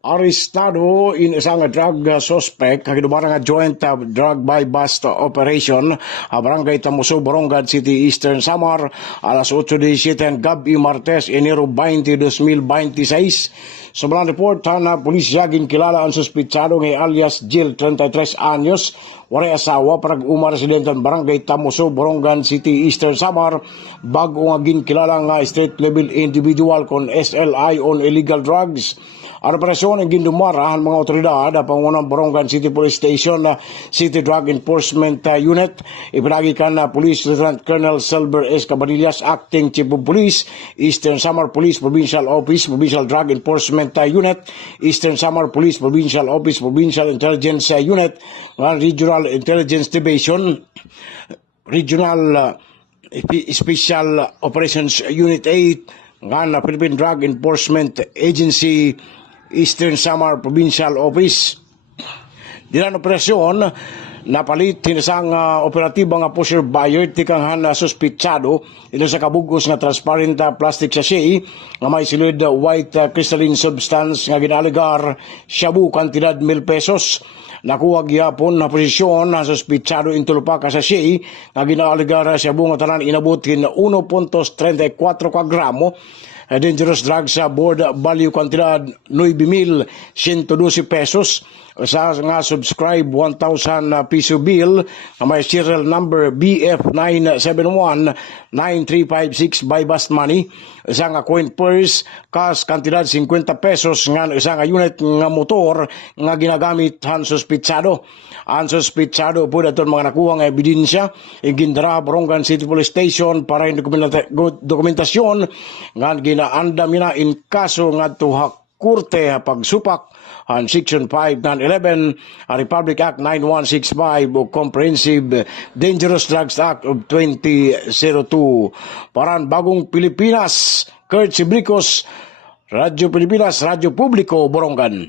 Arestado in isang drug suspect kagidubarang nga joint drug buy bust operation barangay Tamuso, Borongan City, Eastern Samar alas 8:17 gabi Martes, Enero 20, 2026. Sa mga report na pulis yagin kilala ang suspitsado ng alias Jill, 33 anyos, waray asawa, parag residenten barangay Tamuso, Borongan City, Eastern Samar, bago nga ginkilala nga street level individual kon SLI on illegal drugs. Ang operasyon ang gindumara ang mga otoridad ang pangunang Borongan City Police Station na City Drug Enforcement Unit. Ipinagikan na Police Lieutenant Colonel Silver S. Cabanillas, Acting Chief of Police, Eastern Samar Police Provincial Office, Provincial Drug Enforcement Unit, Eastern Samar Police Provincial Office, Provincial Intelligence Unit, Regional Intelligence Division, Regional Special Operations Unit 8, ng Philippine Drug Enforcement Agency, Eastern Samar Provincial Office. Dinan operasyon napalit tinasang operatiba nga pusher buyer tikanghan na suspitsado ito sa kabugos nga transparent plastic sachet nga may silid white crystalline substance nga ginaligar shabu kantidad 1,000 pesos. Nakuha gyapon na posisyon na suspitsado in tulupa ka sachet nga ginaligar shabu nga tanan inabot kin 1.34 ka gramo. Dangerous drugs sa board value kantidad 9,112 pesos. Sa nga subscribe 1,000 piso bill na may serial number BF9719356 by bust money. Isang coin purse cash kantidad 50 pesos nga isang unit nga motor nga ginagamit han suspitsado. Ang suspitsado po daton mga nakuha nga ebidensya igindara Borongan City Police Station para yung dokumentasyon nga ginaandam na in kaso nga tuhak kurte pagsupak ang Section 5911 Republic Act 9165 o Comprehensive Dangerous Drugs Act of 2002. Parang Bagong Pilipinas, Kurt Sibricos, Radyo Pilipinas, Radyo Publiko, Borongan.